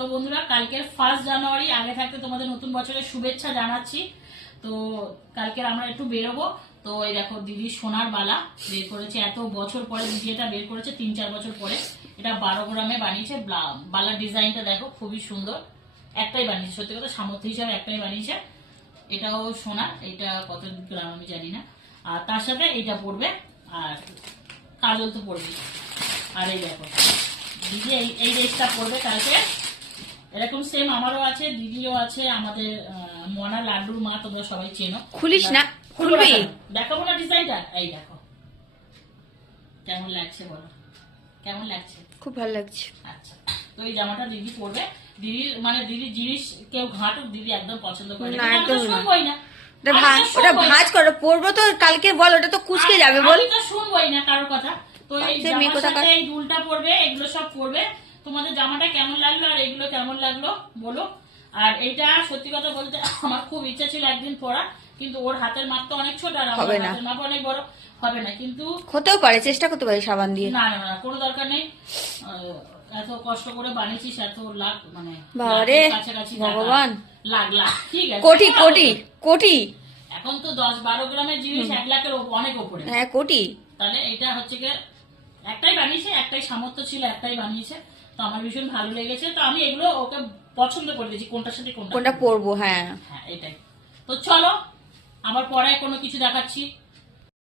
তো বন্ধুরা কালকের 1 জানুয়ারি, আগে থাকতে তোমাদের নতুন বছরের শুভেচ্ছা জানাচ্ছি। তো কালকের আমরা একটু বেরোবো। তো এই দেখো দিদি সোনার বালা বের করেছে, এত বছর পরে দিদি এটা বের করেছে, 3-4 বছর পরে। এটা 12 গ্রামে বানিয়েছে। বালার ডিজাইনটা দেখো খুবই সুন্দর, একটাই বানিয়েছে, সত্যি কথা সামর্থ্য হিসাবে একটাই বানিয়েছে। এটাও সোনা, এটা কত গ্রাম আমি জানি না। আর তার সাথে এটা পড়বে, আর কাজল তো পড়বে। আর এই দেখো দিদি এই রেসটা পড়বে কালকে, এরকম সেম আমারও আছে, দিদিও আছে, আমাদের মনা লাড্ডুর মা, তোমরা সবাই চেনো। খুলিস না, খুলবি? দেখাবো না ডিজাইনটা? এই দেখো কেমন লাগছে বলো, কেমন লাগছে? খুব ভালো লাগছে। আচ্ছা, তো এই জামাটা দিদি পরবে। দিদির মানে দিদির জিনিস কেউ ঘাঁটুক, দিদি একদম পছন্দ করে না, একদম না। শুনবই না, ওটা ভাঁজ করো, পরবো তো কালকে, বল ওটা তো কুচকে যাবে, বল। আমি তো শুনবই না কারোর কথা। তো এই আচ্ছা, মেয়ে জামার কোথাকার? সাথে এই দুলটা পরবে, এগুলো সব পরবে। তোমাদের জামাটা কেমন লাগলো আর এগুলো কেমন লাগলো বলো। আর এইটা সত্যি কথা বলতে আমার খুব ইচ্ছা ছিল একদিন পরা, কিন্তু ওর হাতের মাপ তো অনেক ছোট আর আমার হবে না। হাতের মাপ অনেক বড়, হবে না। কিন্তু হতেও পারে, চেষ্টা করতে পারি সাবান দিয়ে। না না না, কোনো দরকার নেই। এত কষ্ট করে বানিয়েছিস, এত লাখ মানে বাবারে, লাখের কাছাকাছি টাকা। ভগবান। লাখ ঠিক আছে, কোটি এখন কোটি হবে। কোটি। এখন তো 10-12 গ্রামের জিনিস 1 লাখের অনেক উপরে। হ্যাঁ, কোটি। তাহলে এটা হচ্ছে গিয়ে একটাই বানিয়েছে, একটাই সামর্থ্য ছিল, একটাই বানিয়েছে। তো আমার ভীষণ ভালো লেগেছে, তো আমি এগুলো ওকে পছন্দ করে দিয়েছি, কোনটার সাথে কোনটা কোনটা পরবো, হ্যাঁ। হ্যাঁ এটাই। তো চলো আবার পরে কোনো কিছু দেখাচ্ছি।